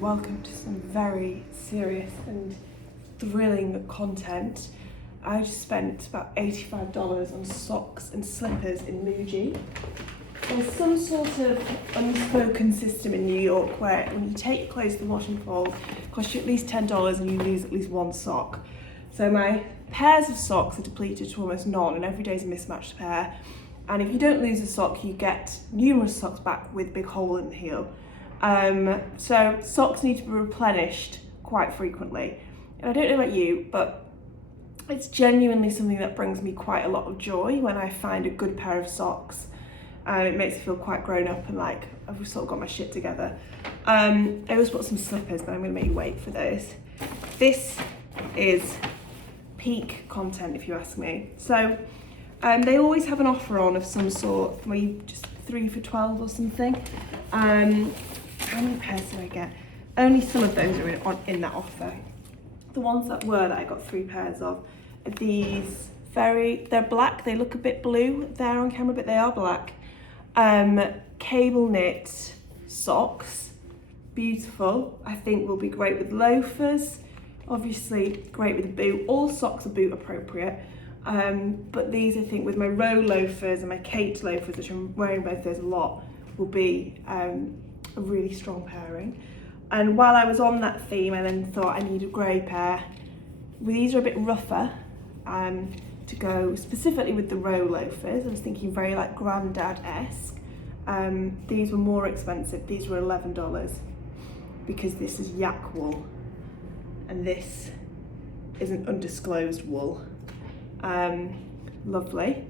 Welcome to some very serious and thrilling content. I just spent about $85 on socks and slippers in Muji. There's some sort of unspoken system in New York where when you take your clothes to the washing fold, it costs you at least $10 and you lose at least one sock. So my pairs of socks are depleted to almost none, and every day's a mismatched pair. And if you don't lose a sock, you get numerous socks back with a big hole in the heel. So socks need to be replenished quite frequently. And I don't know about you, but it's genuinely something that brings me quite a lot of joy when I find a good pair of socks. It makes me feel quite grown up and like I've sort of got my shit together. I always bought some slippers, but I'm going to make you wait for those. This is peak content, if you ask me. So they always have an offer on of some sort, where you just 3 for $12 or something. How many pairs did I get? Only some of those are in that offer. The ones that I got 3 pairs of are these they're black, they look a bit blue there on camera, but they are black. Cable knit socks, beautiful. I think will be great with loafers, obviously great with a boot. All socks are boot appropriate. But these, I think, with my row loafers and my Kate loafers, which I'm wearing both those a lot, will be a really strong pairing. And while I was on that theme, I then thought I need a grey pair. These are a bit rougher to go specifically with the row loafers. I was thinking very like granddad-esque. These were more expensive. These were $11 because this is yak wool and this is an undisclosed wool. Lovely.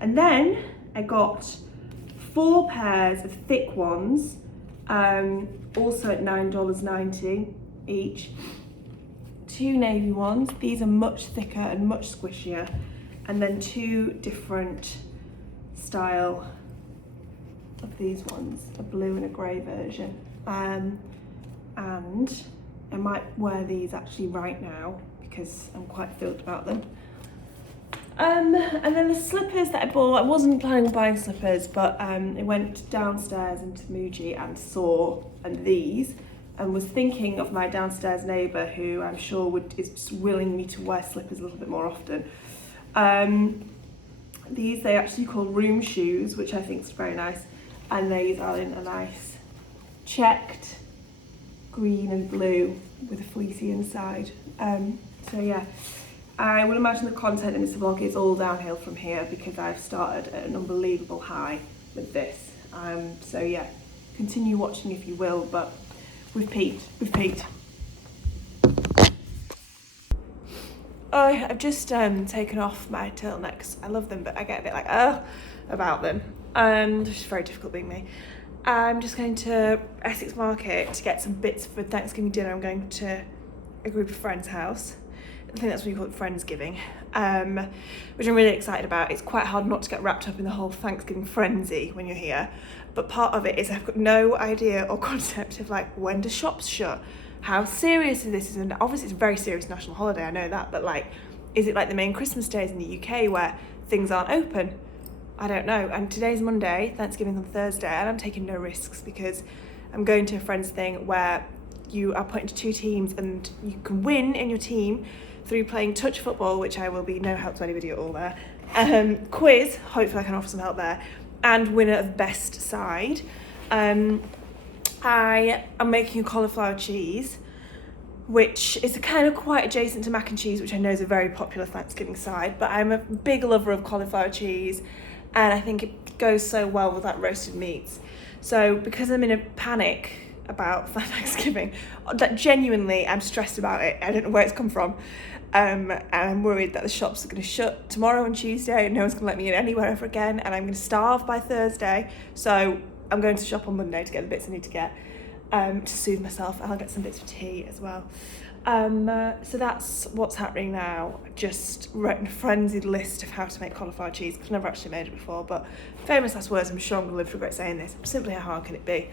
And then I got 4 pairs of thick ones, also at $9.90 each. 2 navy ones, these are much thicker and much squishier, and then 2 different style of these ones, a blue and a grey version. And I might wear these actually right now because I'm quite thrilled about them. And then the slippers that I bought, I wasn't planning on buying slippers, but I went downstairs into Muji and saw these, and was thinking of my downstairs neighbour who I'm sure is willing me to wear slippers a little bit more often. These they actually call room shoes, which I think is very nice, and these are in a nice checked green and blue with a fleecy inside. So yeah. I would imagine the content in this vlog is all downhill from here because I've started at an unbelievable high with this. So yeah, continue watching if you will, but we've peaked. Oh, I've just taken off my turtlenecks. I love them, but I get a bit like, about them. It's just very difficult being me. I'm just going to Essex Market to get some bits for Thanksgiving dinner. I'm going to a group of friends' house. I think that's what you call it, Friendsgiving, which I'm really excited about. It's quite hard not to get wrapped up in the whole Thanksgiving frenzy when you're here, but part of it is I've got no idea or concept of like, when do shops shut? How serious is this? And obviously it's a very serious national holiday, I know that, but like, is it like the main Christmas days in the UK where things aren't open? I don't know. And today's Monday, Thanksgiving's on Thursday, and I'm taking no risks because I'm going to a friend's thing where you are put into 2 teams and you can win in your team through playing touch football, which I will be no help to anybody at all there. Quiz, hopefully I can offer some help there, and winner of best side. I am making a cauliflower cheese which is kind of quite adjacent to mac and cheese, which I know is a very popular Thanksgiving side, but I'm a big lover of cauliflower cheese, and I think it goes so well with like roasted meats. So because I'm in a panic about Thanksgiving, that genuinely I'm stressed about it. I don't know where it's come from. And I'm worried that the shops are going to shut tomorrow and Tuesday and no one's going to let me in anywhere ever again, and I'm going to starve by Thursday. So I'm going to shop on Monday to get the bits I need to get to soothe myself, and I'll get some bits of tea as well. So that's what's happening now. Just written a frenzied list of how to make cauliflower cheese, because I've never actually made it before, but famous last words, I'm sure I'm going to live to regret saying this. Simply how hard can it be?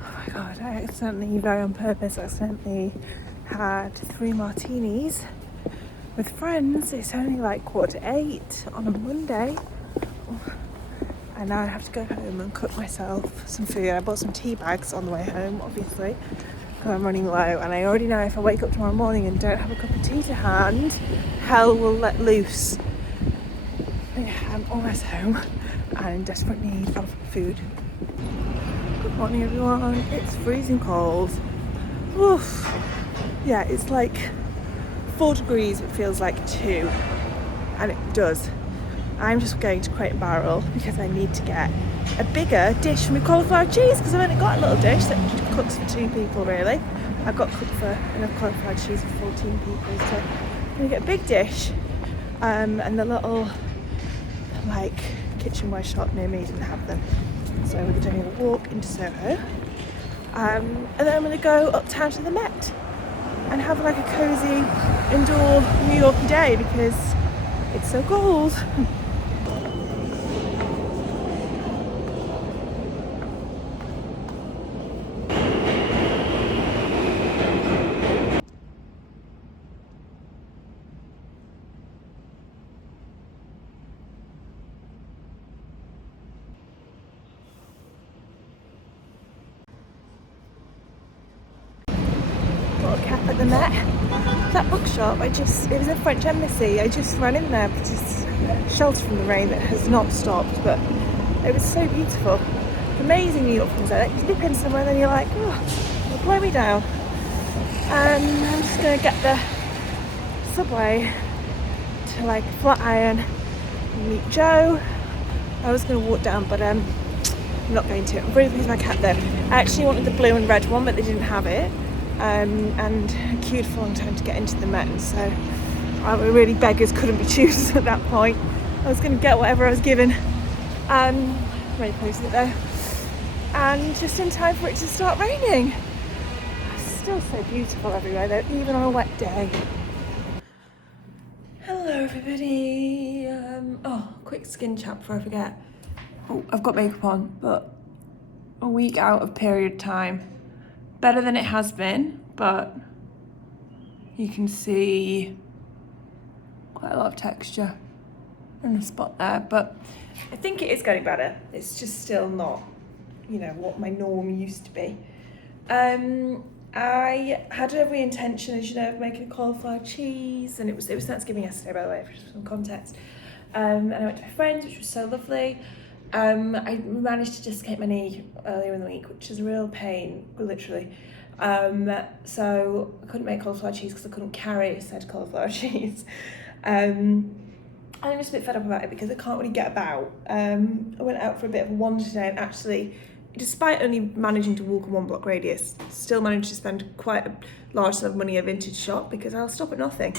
Oh my god, I accidentally, very on purpose, had 3 martinis with friends. It's only like 7:45 on a Monday, and now I have to go home and cook myself some food. I bought some tea bags on the way home, obviously, because I'm running low, and I already know if I wake up tomorrow morning and don't have a cup of tea to hand, hell will let loose. Yeah, I'm almost home and in desperate need of food. Good morning everyone. It's freezing cold. Oof. Yeah, it's like 4 degrees, it feels like 2, and it does. I'm just going to Crate and Barrel because I need to get a bigger dish for my cauliflower cheese, because I've only got a little dish that cooks for 2 people really. I've got cooked for enough cauliflower cheese for 14 people, so I'm going to get a big dish, and the little like kitchenware shop near me didn't have them, so we're doing a walk into Soho, and then I'm going to go uptown to the Met and have like a cosy indoor New York day because it's so cold. Got a cap at the Met. That bookshop, it was a French embassy. I just ran in there to shelter from the rain that has not stopped, but it was so beautiful. Amazing New York things like that. You dip in somewhere and then you're like, oh, it'll blow me down. And I'm just going to get the subway to like Flatiron and meet Joe. I was going to walk down, but I'm not going to. I'm really pleased with my cat though. I actually wanted the blue and red one, but they didn't have it. And queued for a long time to get into the Met, so I really beggars couldn't be choosers at that point. I was going to get whatever I was given. Very pleased with it though. And just in time for it to start raining. It's still so beautiful everywhere though, even on a wet day. Hello everybody. Quick skin chat before I forget. Oh, I've got makeup on, but a week out of period time. Better than it has been, but you can see quite a lot of texture in the spot there, but I think it is getting better. It's just still not, what my norm used to be. I had every intention, as you know, of making a cauliflower cheese, and it was Thanksgiving yesterday, by the way, for some context. And I went to my friends, which was so lovely. I managed to dislocate my knee earlier in the week, which is a real pain, literally. So I couldn't make cauliflower cheese because I couldn't carry said cauliflower cheese. I'm just a bit fed up about it because I can't really get about. I went out for a bit of a wander today, and actually, despite only managing to walk a 1 block radius, still managed to spend quite a large sum of money at a vintage shop because I'll stop at nothing.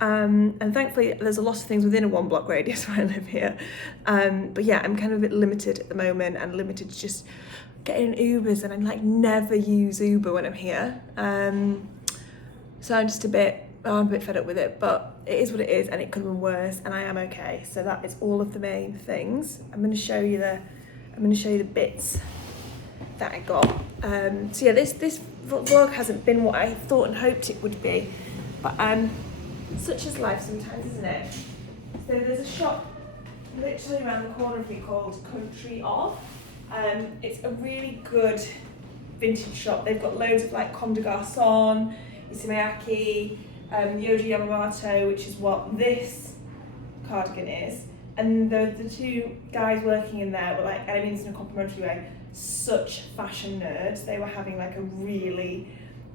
And thankfully there's a lot of things within a 1 block radius where I live here. But yeah, I'm kind of a bit limited at the moment, and limited to just getting Ubers, and I like never use Uber when I'm here. So I'm just a bit fed up with it, but it is what it is, and it could have been worse, and I am okay. So that is all of the main things. I'm going to show you the bits that I got. So yeah, this vlog hasn't been what I thought and hoped it would be, but such is life sometimes, isn't it? So there's a shop literally around the corner of me called Country Of. It's a really good vintage shop. They've got loads of like Comme des Garçons, Issey Miyake, Yoji and Issey, which is what this cardigan is. And the 2 guys working in there were like, and I mean this in a complimentary way, such fashion nerds. They were having like a really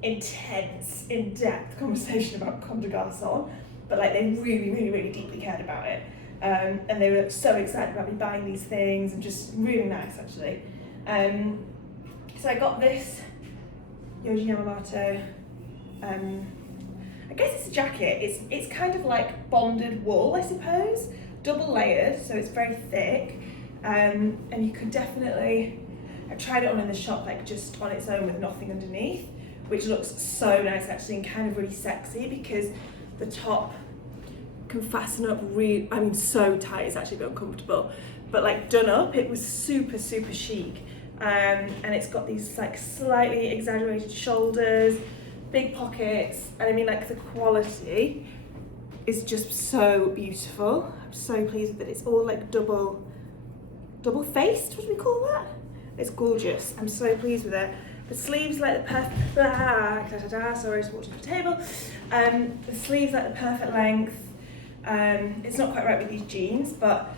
intense, in-depth conversation about Comme des Garçons, but like they really, really, really deeply cared about it. And they were so excited about me buying these things, and just really nice actually. So I got this Yoji Yamamoto, I guess it's a jacket. It's kind of like bonded wool, I suppose, double layered, so it's very thick. And you could definitely, I tried it on in the shop like just on its own with nothing underneath, which looks so nice actually, and kind of really sexy, because the top can fasten up really, I mean so tight it's actually a bit uncomfortable, but like done up it was super, super chic. And it's got these like slightly exaggerated shoulders, big pockets, and I mean like the quality is just so beautiful. I'm so pleased with it. It's all like double faced, what do we call that? It's gorgeous. I'm so pleased with it. The sleeves like the perfect, sorry, I just walked off the table. The sleeves like the perfect length. It's not quite right with these jeans, but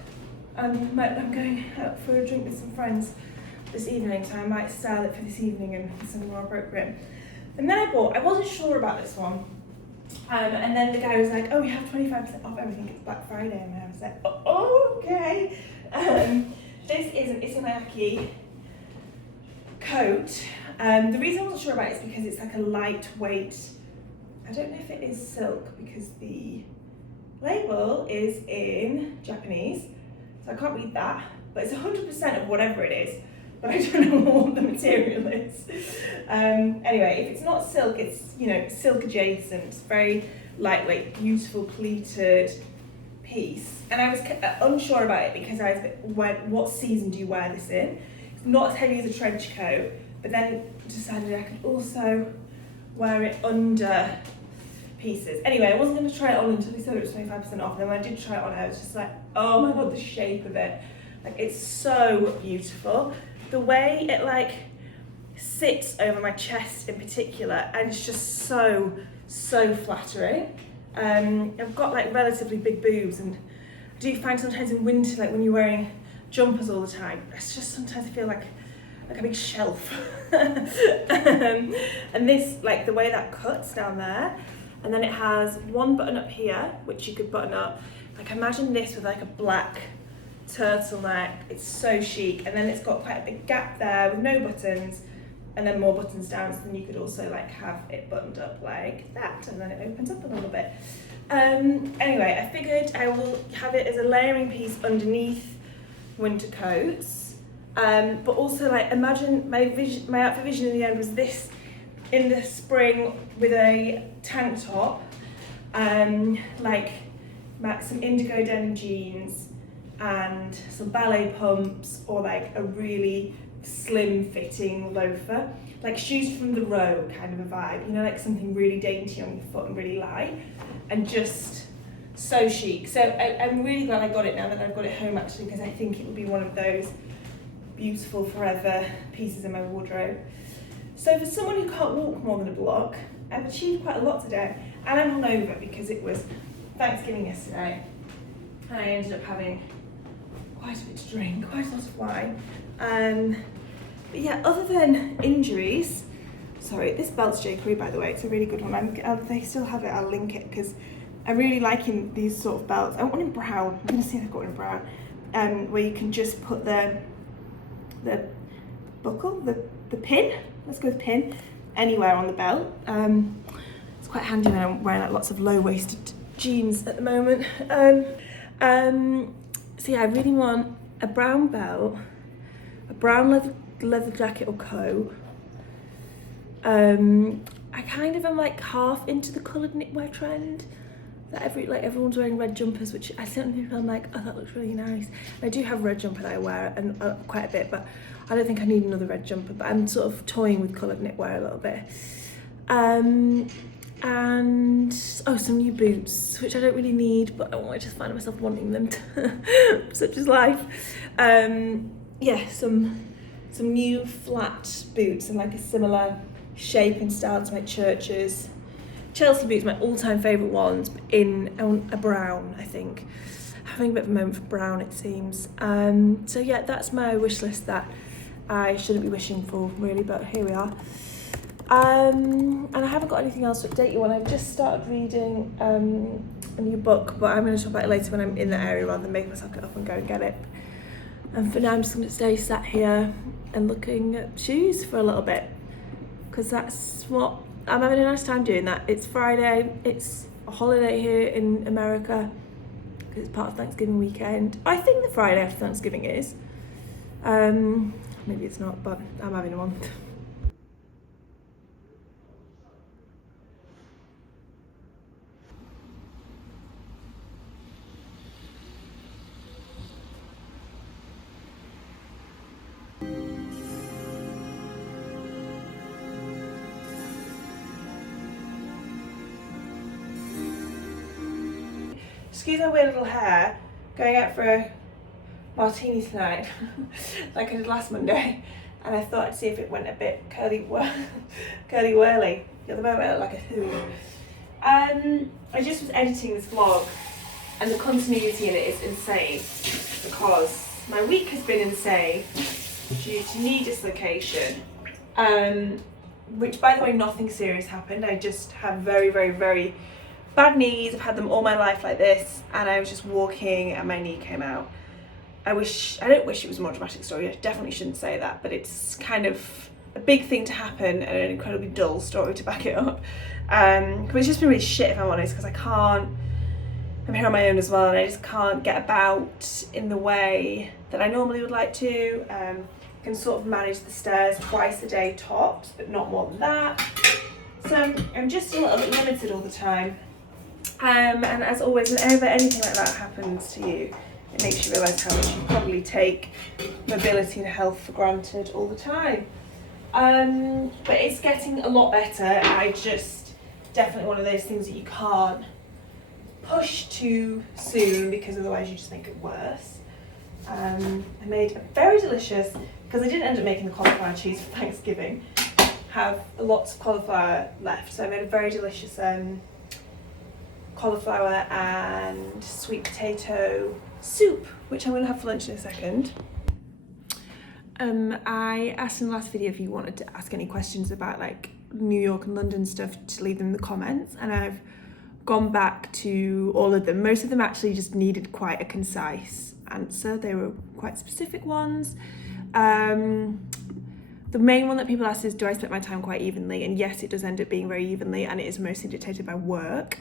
I'm going out for a drink with some friends this evening, so I might style it for this evening and something more appropriate. And then I wasn't sure about this one, and then the guy was like, oh, we have 25% off everything, it's Black Friday, and I was like, oh, okay. This is an Issey Miyake coat. The reason I wasn't sure about it is because it's like a lightweight, I don't know if it is silk, because the label is in Japanese, so I can't read that, but it's 100% of whatever it is, but I don't know what the material is. Anyway, if it's not silk, it's, you know, silk adjacent. It's very lightweight, beautiful pleated piece. And I was unsure about it because I was like, what season do you wear this in? It's not as heavy as a trench coat, but then decided I could also wear it under pieces. Anyway, I wasn't going to try it on until he said it was 25% off. And then when I did try it on, I was just like, oh my god, the shape of it. Like, it's so beautiful. The way it like sits over my chest in particular, and it's just so flattering. I've got like relatively big boobs, and I do find sometimes in winter, like when you're wearing jumpers all the time, it's just sometimes I feel like a big shelf. And this, like the way that cuts down there, and then it has one button up here, which you could button up. Like imagine this with like a black turtleneck. It's so chic, and then it's got quite a big gap there with no buttons, and then more buttons down, so then you could also like have it buttoned up like that, and then it opens up a little bit. Anyway, I figured I will have it as a layering piece underneath winter coats, but also like imagine my outfit vision in the end was this in the spring with a tank top, like some indigo denim jeans and some ballet pumps, or like a really slim fitting loafer, like shoes from the Row kind of a vibe, you know, like something really dainty on your foot and really light, and just so chic. So I'm really glad I got it now that I've got it home actually, because I think it will be one of those beautiful forever pieces in my wardrobe. So for someone who can't walk more than a block, I've achieved quite a lot today, and I'm hungover because it was Thanksgiving yesterday, and I ended up having quite a bit to drink, quite a lot of wine. But yeah, other than injuries, sorry, this belt's J. Crew by the way, it's a really good one. If they still have it, I'll link it, because I'm really liking these sort of belts. I want one in brown, I'm gonna see if I've got one in brown, where you can just put the buckle, the pin, let's go with pin, anywhere on the belt. It's quite handy when I'm wearing like lots of low-waisted jeans at the moment. So yeah, I really want a brown belt, a brown leather jacket or coat. I kind of am like half into the coloured knitwear trend that everyone's wearing red jumpers, which I certainly feel like, oh, that looks really nice. And I do have a red jumper that I wear, and quite a bit, but I don't think I need another red jumper. But I'm sort of toying with coloured knitwear a little bit. And some new boots, which I don't really need, but I just find myself wanting them such is life. Yeah, some new flat boots and like a similar shape and style to my Church's Chelsea boots, my all-time favourite ones, but in a brown, I think. Having a bit of a moment for brown, it seems. So yeah, that's my wish list that I shouldn't be wishing for really, but here we are. And I haven't got anything else to update you on. I've just started reading a new book, but I'm going to talk about it later when I'm in the area rather than make myself get up and go and get it. And for now, I'm just going to stay sat here and looking at shoes for a little bit, because that's what I'm having a nice time doing. That it's Friday, it's a holiday here in America because it's part of Thanksgiving weekend. I think the Friday after Thanksgiving is. Maybe it's not, but I'm having one. Excuse my weird little hair, going out for a martini tonight, like I did last Monday, and I thought I'd see if it went a bit curly whirly. At the moment I look like a who. I just was editing this vlog, and the continuity in it is insane, because my week has been insane due to knee dislocation, which, by the way, nothing serious happened. I just have very, very, very bad knees. I've had them all my life like this, and I was just walking and my knee came out. I don't wish it was a more dramatic story. I definitely shouldn't say that, but it's kind of a big thing to happen and an incredibly dull story to back it up. But it's just been really shit, if I'm honest, because I'm here on my own as well, and I just can't get about in the way that I normally would like to. I can sort of manage the stairs twice a day tops, but not more than that. So I'm just a little bit limited all the time. And as always, whenever anything like that happens to you, it makes you realise how much you probably take mobility and health for granted all the time. But it's getting a lot better. I just, definitely one of those things that you can't push too soon, because otherwise you just make it worse. I made a very delicious, because I didn't end up making the cauliflower cheese for Thanksgiving, have lots of cauliflower left, so I made a very delicious cauliflower and sweet potato soup, which I'm going to have for lunch in a second. I asked in the last video if you wanted to ask any questions about like New York and London stuff, to leave them in the comments, and I've gone back to all of them. Most of them actually just needed quite a concise answer. They were quite specific ones. The main one that people ask is, do I split my time quite evenly? And yes, it does end up being very evenly, and it is mostly dictated by work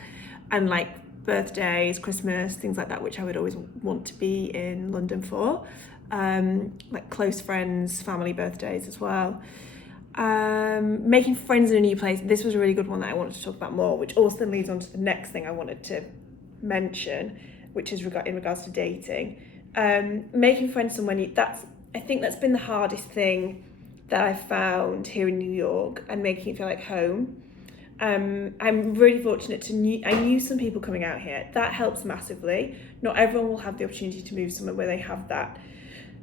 and like birthdays, Christmas, things like that, which I would always want to be in London for. Like close friends, family birthdays as well. Making friends in a new place. This was a really good one that I wanted to talk about more, which also then leads on to the next thing I wanted to mention, which is in regards to dating. Making friends somewhere new, I think that's been the hardest thing that I've found here in New York, and making it feel like home. I'm really fortunate I knew some people coming out here. That helps massively. Not everyone will have the opportunity to move somewhere where they have that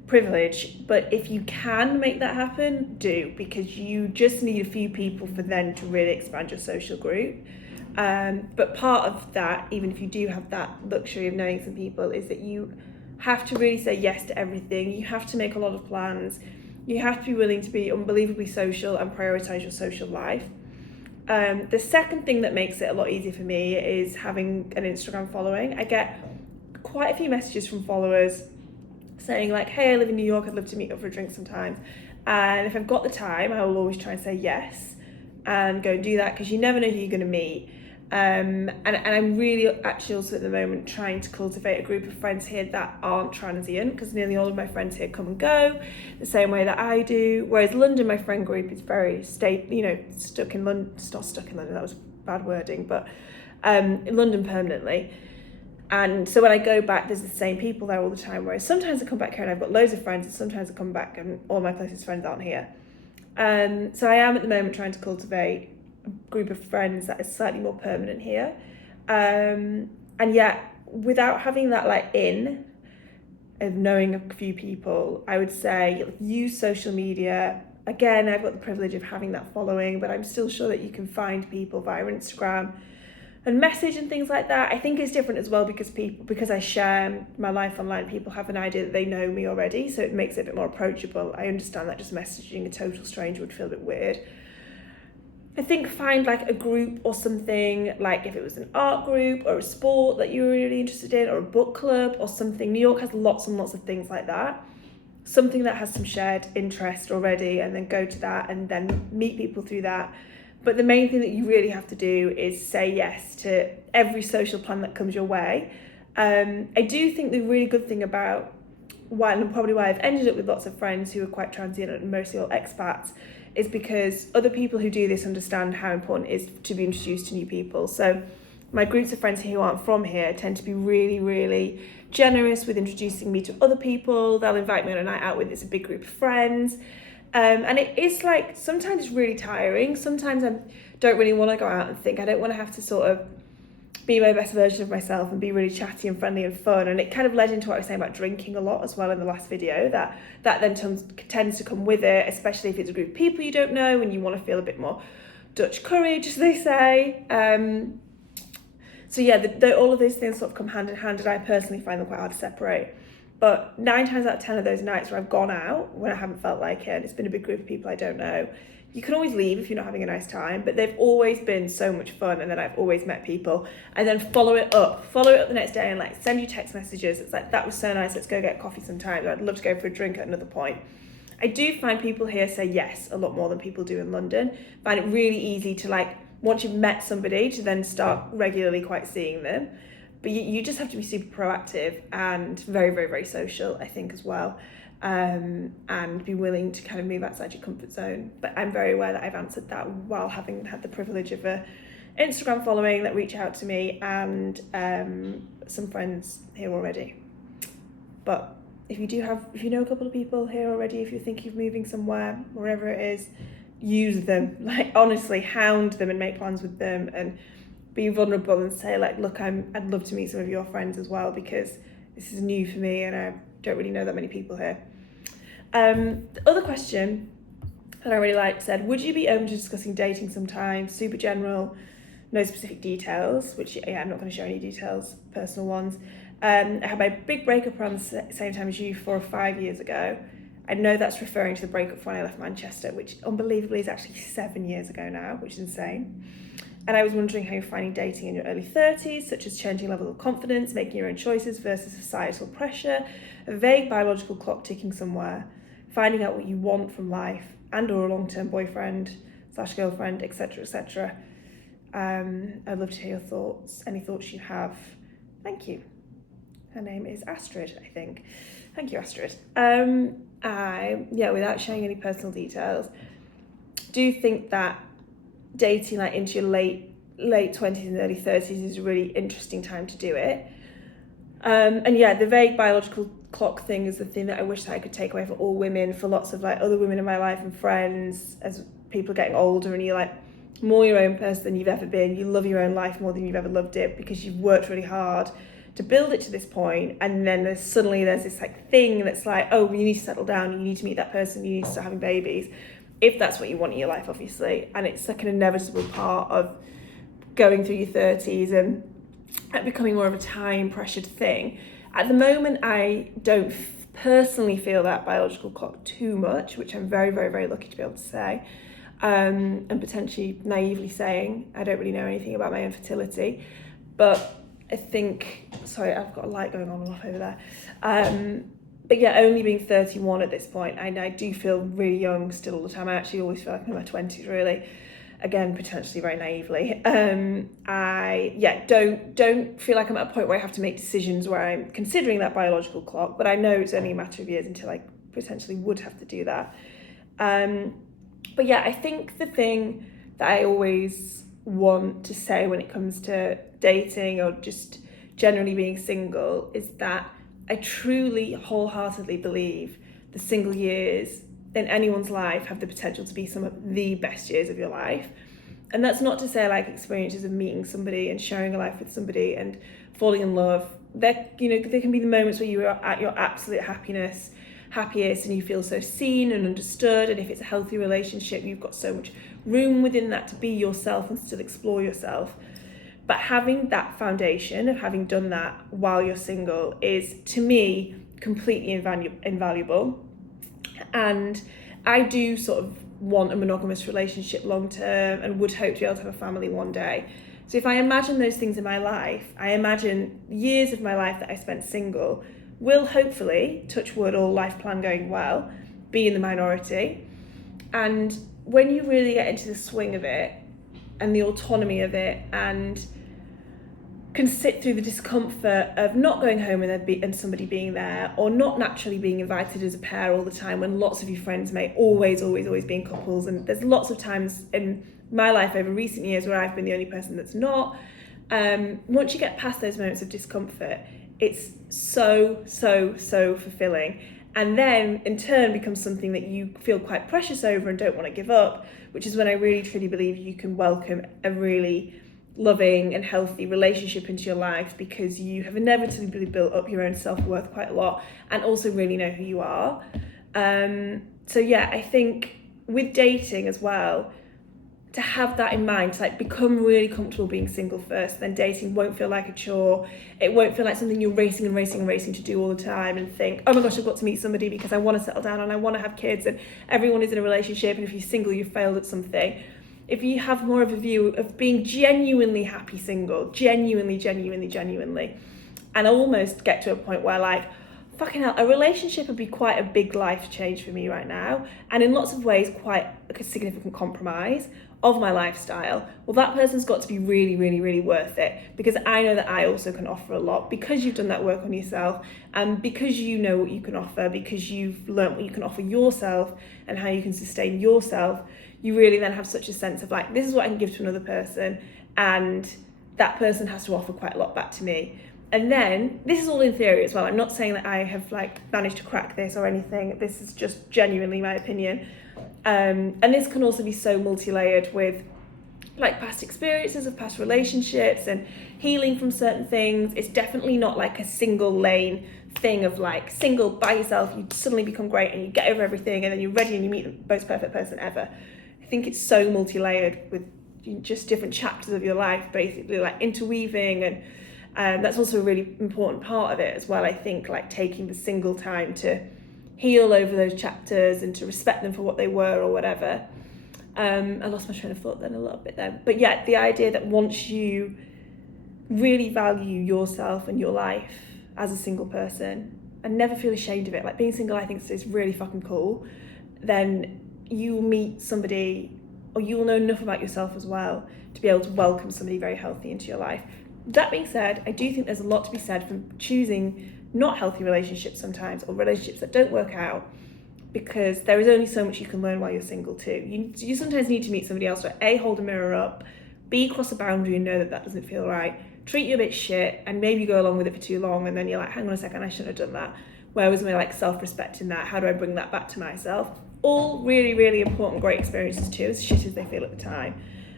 privilege, but if you can make that happen, do, because you just need a few people for them to really expand your social group. But part of that, even if you do have that luxury of knowing some people, is that you have to really say yes to everything. You have to make a lot of plans. You have to be willing to be unbelievably social and prioritize your social life. The second thing that makes it a lot easier for me is having an Instagram following. I get quite a few messages from followers saying like, hey, I live in New York, I'd love to meet up for a drink sometimes. And if I've got the time, I will always try and say yes and go and do that, because you never know who you're going to meet. And I'm really actually also at the moment trying to cultivate a group of friends here that aren't transient, because nearly all of my friends here come and go the same way that I do. Whereas London, my friend group is very stuck in London. It's not stuck in London, that was bad wording, but in London permanently. And so when I go back, there's the same people there all the time. Whereas sometimes I come back here and I've got loads of friends, and sometimes I come back and all my closest friends aren't here. So I am at the moment trying to cultivate a group of friends that is slightly more permanent here. And yet, without having that of knowing a few people, I would say use social media. Again, I've got the privilege of having that following, but I'm still sure that you can find people via Instagram and message and things like that. I think it's different as well because I share my life online, people have an idea that they know me already, so it makes it a bit more approachable. I understand that just messaging a total stranger would feel a bit weird. I think find like a group or something, like if it was an art group or a sport that you were really interested in, or a book club or something. New York has lots and lots of things like that. Something that has some shared interest already, and then go to that and then meet people through that. But the main thing that you really have to do is say yes to every social plan that comes your way. I do think the really good thing about why, and probably why I've ended up with lots of friends who are quite transient and mostly all expats, is because other people who do this understand how important it is to be introduced to new people. So my groups of friends who aren't from here tend to be really, really generous with introducing me to other people. They'll invite me on a night out with it's a big group of friends. And it is like, sometimes it's really tiring. Sometimes I don't really want to go out and think. I don't want to have to sort of be my best version of myself and be really chatty and friendly and fun. And it kind of led into what I was saying about drinking a lot as well in the last video, that then tends to come with it, especially if it's a group of people you don't know and you want to feel a bit more Dutch courage, as they say. So yeah, all of those things sort of come hand in hand, and I personally find them quite hard to separate. But 9 times out of 10 of those nights where I've gone out when I haven't felt like it, and it's been a big group of people I don't know, you can always leave if you're not having a nice time, but they've always been so much fun, and then I've always met people, and then follow it up the next day and like send you text messages. It's like, that was so nice, let's go get coffee sometime. I'd love to go for a drink at another point. I do find people here say yes a lot more than people do in London. Find it really easy to, like, once you've met somebody, to then start regularly quite seeing them. But you just have to be super proactive and very, very, very social, I think, as well. And be willing to kind of move outside your comfort zone. But I'm very aware that I've answered that while having had the privilege of a Instagram following that reach out to me, and some friends here already. But if you know a couple of people here already, if you're thinking of moving somewhere, wherever it is, use them. Like, honestly, hound them and make plans with them, and be vulnerable and say, like, look, I'd love to meet some of your friends as well, because this is new for me and I don't really know that many people here. The other question that I really liked said, would you be open to discussing dating sometime? Super general, no specific details, which, yeah, I'm not going to show any details, personal ones. I had my big breakup around the same time as you 4 or 5 years ago. I know that's referring to the breakup when I left Manchester, which unbelievably is actually 7 years ago now, which is insane. And I was wondering how you're finding dating in your early 30s, such as changing level of confidence, making your own choices versus societal pressure, a vague biological clock ticking somewhere, finding out what you want from life, and or a long-term boyfriend / girlfriend, etc., etc. I'd love to hear your thoughts, any thoughts you have. Thank you. Her name is Astrid, I think. Thank you, Astrid. Without sharing any personal details, do you think that dating like into your late 20s and early 30s is a really interesting time to do it? The vague biological clock thing is the thing that I wish that I could take away for all women, for lots of like other women in my life and friends, as people are getting older and you're like more your own person than you've ever been. You love your own life more than you've ever loved it because you've worked really hard to build it to this point, and then there's this like thing that's like, oh, you need to settle down, you need to meet that person, you need to start having babies, if that's what you want in your life, obviously. And it's like an inevitable part of going through your 30s and becoming more of a time pressured thing. At the moment, I don't personally feel that biological clock too much, which I'm very, very, very lucky to be able to say, and potentially naively saying I don't really know anything about my infertility. But I think, sorry, I've got a light going on and off over there. But yeah, only being 31 at this point, I do feel really young still all the time. I actually always feel like I'm in my 20s, really. Again, potentially very naively. I don't feel like I'm at a point where I have to make decisions where I'm considering that biological clock, but I know it's only a matter of years until I potentially would have to do that. But yeah, I think the thing that I always want to say when it comes to dating or just generally being single is that I truly wholeheartedly believe the single years in anyone's life have the potential to be some of the best years of your life. And that's not to say like experiences of meeting somebody and sharing a life with somebody and falling in love. There can be the moments where you are at your absolute happiest and you feel so seen and understood, and if it's a healthy relationship, you've got so much room within that to be yourself and still explore yourself. But having that foundation of having done that while you're single is, to me, completely invaluable. And I do sort of want a monogamous relationship long term and would hope to be able to have a family one day. So if I imagine those things in my life, I imagine years of my life that I spent single will hopefully, touch wood, all life plan going well, be in the minority. And when you really get into the swing of it and the autonomy of it, and can sit through the discomfort of not going home and somebody being there, or not naturally being invited as a pair all the time when lots of your friends may always be in couples. And there's lots of times in my life over recent years where I've been the only person that's not. Once you get past those moments of discomfort, it's so fulfilling. And then in turn becomes something that you feel quite precious over and don't want to give up, which is when I really truly believe you can welcome a really loving and healthy relationship into your life, because you have inevitably built up your own self-worth quite a lot and also really know who you are. So yeah, I think with dating as well, to have that in mind, to like become really comfortable being single first, then dating won't feel like a chore. It won't feel like something you're racing to do all the time and think, oh my gosh, I've got to meet somebody because I want to settle down and I want to have kids, and everyone is in a relationship, and if you're single, you've failed at something. If you have more of a view of being genuinely happy single, genuinely, and almost get to a point where like, fucking hell, a relationship would be quite a big life change for me right now, and in lots of ways quite a significant compromise of my lifestyle. Well, that person's got to be really worth it, because I know that I also can offer a lot, because you've done that work on yourself, and because you know what you can offer, because you've learnt what you can offer yourself and how you can sustain yourself. You really then have such a sense of like, this is what I can give to another person, and that person has to offer quite a lot back to me. And then, this is all in theory as well. I'm not saying that I have like managed to crack this or anything. This is just genuinely my opinion. And this can also be so multi-layered with like past experiences of past relationships and healing from certain things. It's definitely not like a single lane thing of like single by yourself, you suddenly become great and you get over everything and then you're ready and you meet the most perfect person ever. I think it's so multi-layered with just different chapters of your life, basically like interweaving, and that's also a really important part of it as well. I think like taking the single time to heal over those chapters and to respect them for what they were or whatever. I lost my train of thought then a little bit there. But yeah, the idea that once you really value yourself and your life as a single person and never feel ashamed of it, like being single I think is really fucking cool, then you'll meet somebody, or you'll know enough about yourself as well to be able to welcome somebody very healthy into your life. That being said, I do think there's a lot to be said from choosing not healthy relationships sometimes, or relationships that don't work out, because there is only so much you can learn while you're single too. You sometimes need to meet somebody else where A, hold a mirror up, B, cross a boundary and know that that doesn't feel right, treat you a bit shit, and maybe go along with it for too long, and then you're like, hang on a second, I shouldn't have done that. Where was my like self-respect in that? How do I bring that back to myself? All really important, great experiences too, as shit as they feel at the time.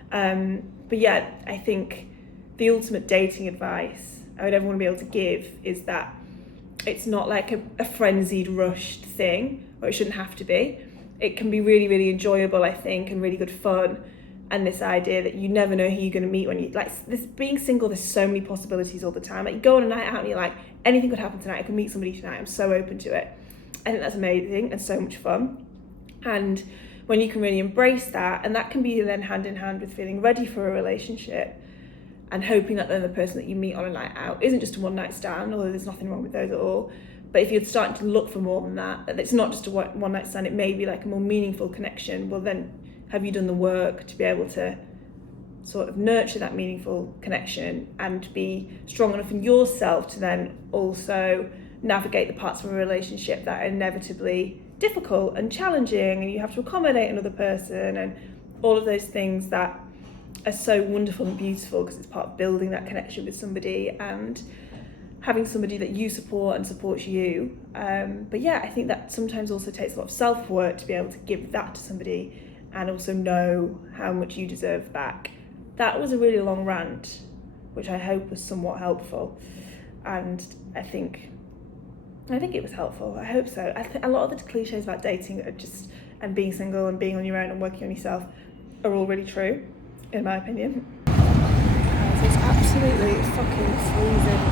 But yeah, I think the ultimate dating advice I would ever want to be able to give is that it's not like a frenzied, rushed thing, or it shouldn't have to be. It can be really enjoyable, I think, and really good fun. And this idea that you never know who you're going to meet when you, like, this being single, there's so many possibilities all the time. Like, you go on a night out and you're like, anything could happen tonight. I could meet somebody tonight. I'm so open to it. I think that's amazing and so much fun. And when you can really embrace that, and that can be then hand in hand with feeling ready for a relationship and hoping that then the person that you meet on a night out isn't just a one night stand, although there's nothing wrong with those at all. But if you're starting to look for more than that it's not just a one night stand, it may be like a more meaningful connection, well then have you done the work to be able to sort of nurture that meaningful connection and be strong enough in yourself to then also navigate the parts of a relationship that are inevitably difficult and challenging, and you have to accommodate another person and all of those things that are so wonderful and beautiful because it's part of building that connection with somebody and having somebody that you support and supports you. But yeah, I think that sometimes also takes a lot of self-work to be able to give that to somebody and also know how much you deserve back. That was a really long rant, which I hope was somewhat helpful, and I think it was helpful. I hope so. A lot of the cliches about dating are just, and being single and being on your own and working on yourself are all really true, in my opinion. It's absolutely fucking freezing.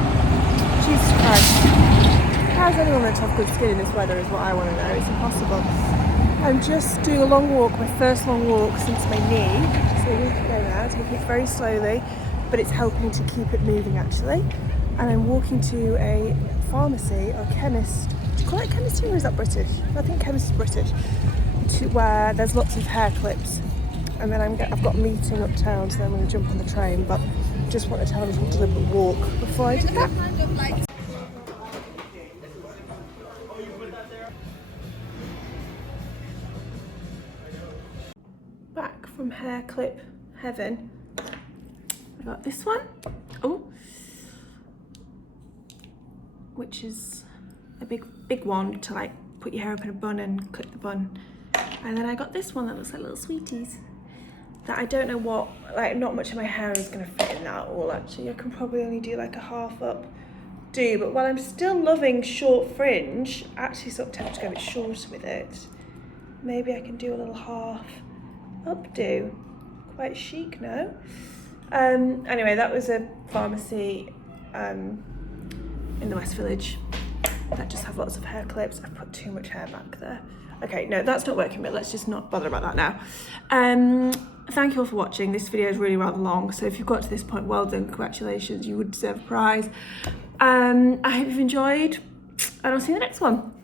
Jesus Christ. How's anyone meant to have good skin in this weather is what I want to know. It's impossible. I'm just doing a long walk, my first long walk since my knee. So a week ago now, taking it very slowly, but it's helping to keep it moving actually. And I'm walking to a pharmacy or chemist. Do you call it chemistry or is that British? I think chemist is British. Where there's lots of hair clips. And then I've got a meeting uptown, so I'm going to jump on the train, but just wanted to have a little deliberate walk before I do that. Back from hair clip heaven. I got this one. Oh, which is a big one to like put your hair up in a bun and clip the bun. And then I got this one that looks like little sweeties. That I don't know what, like not much of my hair is gonna fit in that at all actually. I can probably only do like a half up do, but while I'm still loving short fringe, actually sort of tempted to go a bit shorter with it. Maybe I can do a little half updo. Quite chic, no? Anyway, that was a pharmacy in the West Village that just have lots of hair clips. I've put too much hair back there. Okay, no, that's not working, but let's just not bother about that now. Thank you all for watching. This video is really rather long, so if you've got to this point, well done, congratulations, you would deserve a prize. I hope you've enjoyed, and I'll see you in the next one.